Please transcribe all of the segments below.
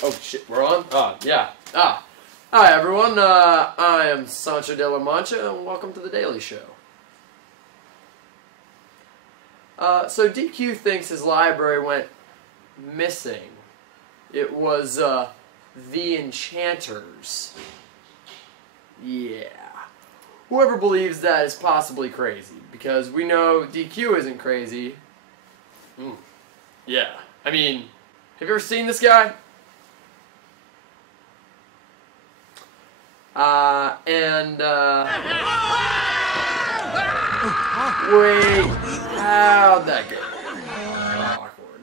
Oh shit, we're on? Yeah. Hi everyone, I am Sancho de la Mancha, and welcome to The Daily Show. So DQ thinks his library went missing. It was, The Enchanters. Yeah. Whoever believes that is possibly crazy, because we know DQ isn't crazy. Yeah. I mean, have you ever seen this guy? Wait, how'd that go? Awkward.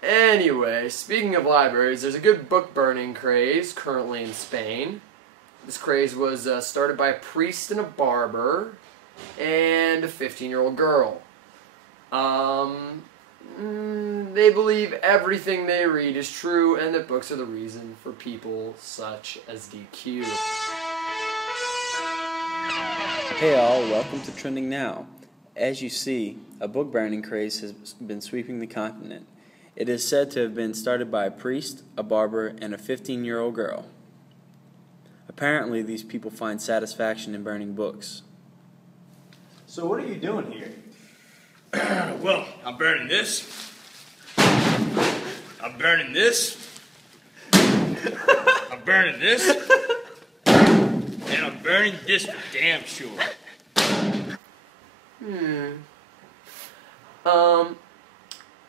Anyway, speaking of libraries, there's a good book burning craze currently in Spain. This craze was started by a priest and a barber and a 15-year-old girl. They believe everything they read is true and that books are the reason for people such as DQ. Hey all, welcome to Trending Now. As you see, a book burning craze has been sweeping the continent. It is said to have been started by a priest, a barber, and a 15-year-old girl. Apparently, these people find satisfaction in burning books. So what are you doing here? Well, I'm burning this. I'm burning this. I'm burning this. And I'm burning this for damn sure.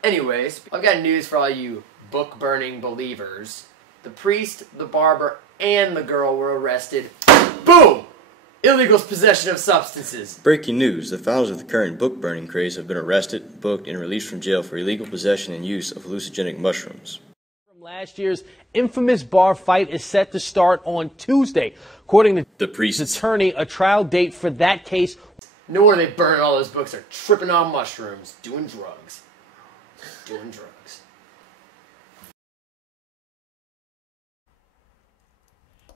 Anyways, I've got news for all you book-burning believers. The priest, the barber, and the girl were arrested. Boom! Illegal possession of substances. Breaking news. The founders of the current book-burning craze have been arrested, booked, and released from jail for illegal possession and use of hallucinogenic mushrooms. From last year's infamous bar fight is set to start on Tuesday. According to the priest's attorney, a trial date for that case. No wonder they burn all those books are tripping on mushrooms, doing drugs.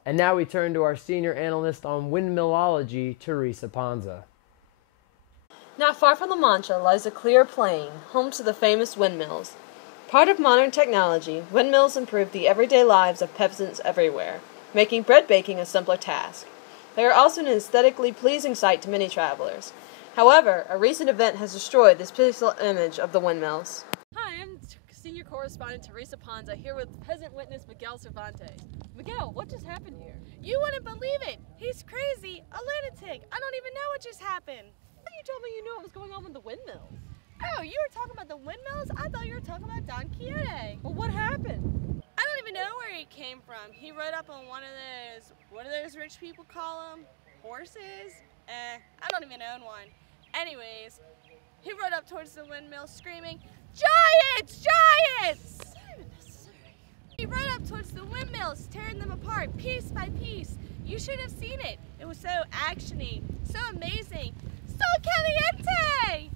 And now we turn to our senior analyst on windmillology, Teresa Panza. Not far from La Mancha lies a clear plain, home to the famous windmills. Part of modern technology, windmills improve the everyday lives of peasants everywhere, making bread baking a simpler task. They are also an aesthetically pleasing sight to many travelers. However, a recent event has destroyed this peaceful image of the windmills. Hi, I'm senior correspondent Teresa Panza here with peasant witness Miguel Cervantes. Miguel, what just happened here? You wouldn't believe it. He's crazy, a lunatic. I don't even know what just happened. You told me you knew what was going on with the windmills. Oh, you were talking about the windmills? I thought you were talking about Don Quixote. Well, what happened? I don't even know where he came from. He rode up on one of those, what do those rich people call them? Horses? I don't even own one. Anyways, he rode up towards the windmill screaming, "Giants! Giants!" He rode up towards the windmills, tearing them apart piece by piece. You should have seen it. It was so actiony, so amazing, so caliente!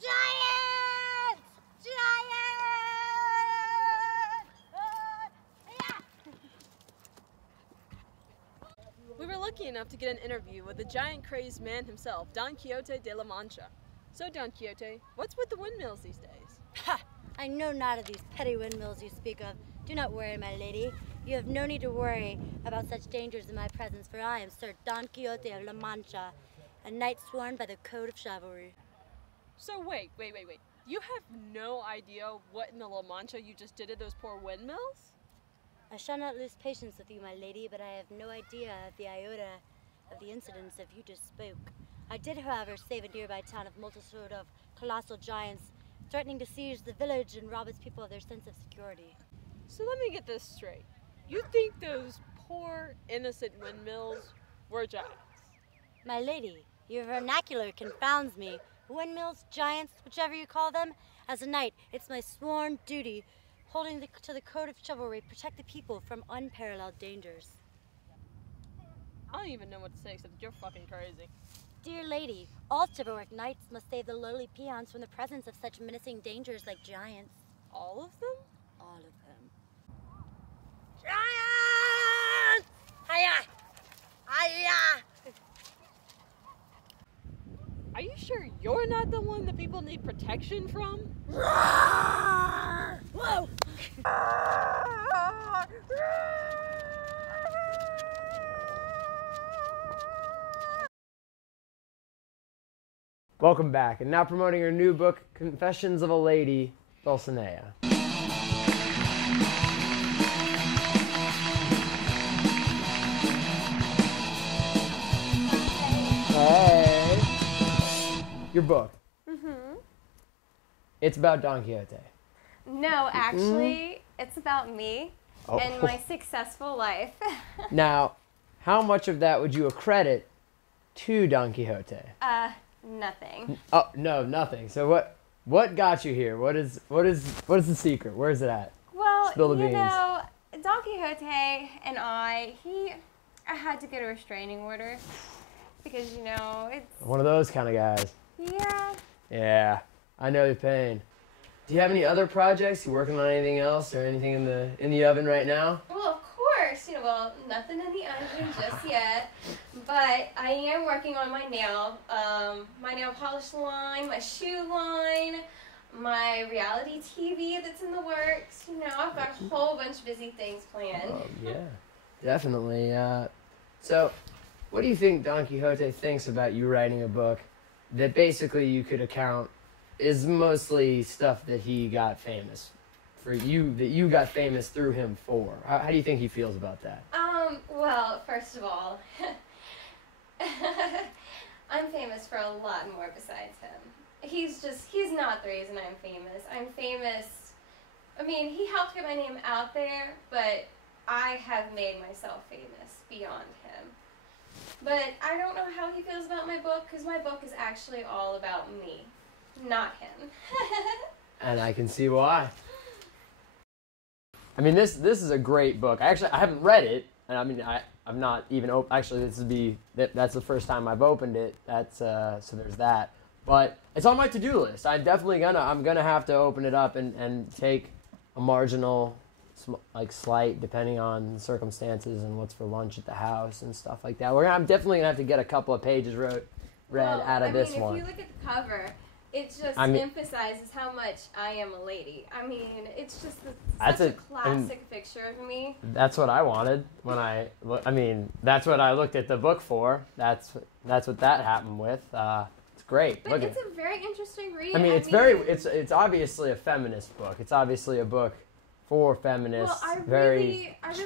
Giants! We were lucky enough to get an interview with the giant-crazed man himself, Don Quixote de la Mancha. So, Don Quixote, what's with the windmills these days? Ha! I know not of these petty windmills you speak of. Do not worry, my lady. You have no need to worry about such dangers in my presence, for I am Sir Don Quixote of La Mancha, a knight sworn by the code of chivalry. So wait. You have no idea what in the La Mancha you just did to those poor windmills? I shall not lose patience with you, my lady, but I have no idea of the iota of the incidents of you just spoke. I did, however, save a nearby town of multitude of colossal giants, threatening to seize the village and rob its people of their sense of security. So let me get this straight. You think those poor, innocent windmills were giants? My lady, your vernacular confounds me. Windmills, giants, whichever you call them, as a knight, it's my sworn duty, holding to the code of chivalry, protect the people from unparalleled dangers. I don't even know what to say except you're fucking crazy. Dear lady, all chivalric knights must save the lowly peons from the presence of such menacing dangers like giants. All of them? All of them. Giants! Hiya! Hiya! Are you sure sure you're not the one that people need protection from? Whoa! Welcome back, and now promoting her new book, Confessions of a Lady, Dulcinea. Hey! Your book. Mm-hmm. It's about Don Quixote. No, actually, it's about me and my successful life. Now, how much of that would you accredit to Don Quixote? Nothing. Oh, no, nothing. So what got you here? What is the secret? Where is it at? Well, Spill the beans. you know, Don Quixote and I had to get a restraining order because, you know, it's... One of those kind of guys. Yeah. Yeah, I know the pain. Do you have any other projects? You working on anything else or anything in the oven right now? Well, of course, you know, well, nothing in the oven just yet, but I am working on my nail polish line, my shoe line, my reality TV that's in the works. You know, I've got a whole bunch of busy things planned. Oh, yeah, definitely. So, what do you think Don Quixote thinks about you writing a book that basically you could account is mostly stuff that he got famous for you, that you got famous through him for? How do you think he feels about that? Well, first of all, I'm famous for a lot more besides him. He's not the reason I'm famous. I'm famous, I mean, he helped get my name out there, but I have made myself famous beyond him. But I don't know how he feels about my book, because my book is actually all about me, not him. And I can see why. I mean, this is a great book. I haven't read it, and I mean, I'm not even actually, that's the first time I've opened it. That's so there's that. But it's on my to-do list. I'm gonna have to open it up and take a marginal, slight, depending on circumstances and what's for lunch at the house and stuff like that. I'm definitely gonna have to get a couple of pages read out of this one. If you look at the cover, it just emphasizes how much I am a lady. I mean, it's just such a classic picture of me. That's what I wanted when that's what I looked at the book for. That's what that happened with. It's great. But it's a very interesting read. I mean, it's obviously a feminist book. It's obviously a book for feminists. Well, I really want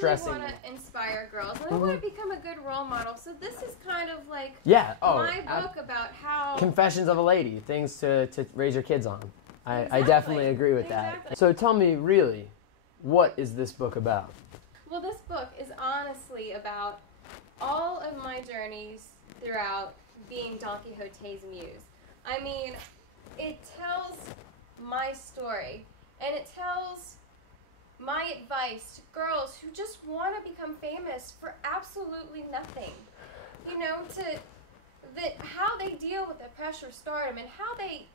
to inspire girls, and I want to become a good role model. So this is kind of like my book about how... Confessions of a Lady, things to raise your kids on. I definitely agree with that. So tell me, really, what is this book about? Well, this book is honestly about all of my journeys throughout being Don Quixote's muse. I mean, it tells my story, and it tells my advice to girls who just want to become famous for absolutely nothing. You know, how they deal with the pressure of stardom and how they,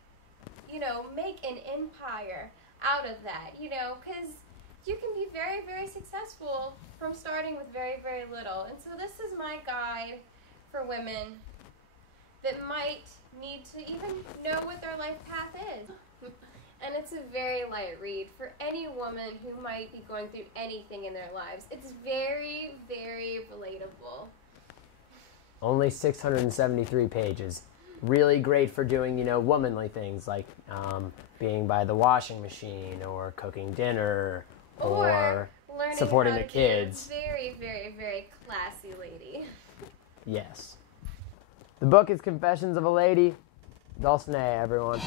you know, make an empire out of that, you know, because you can be very, very successful from starting with very, very little. And so this is my guide for women that might need to even know what their life path is. And it's a very light read for any woman who might be going through anything in their lives. It's very, very relatable. Only 673 pages. Really great for doing, you know, womanly things like being by the washing machine or cooking dinner or supporting the kids. Be a very, very, very classy lady. Yes. The book is Confessions of a Lady. Dulcinea, everyone.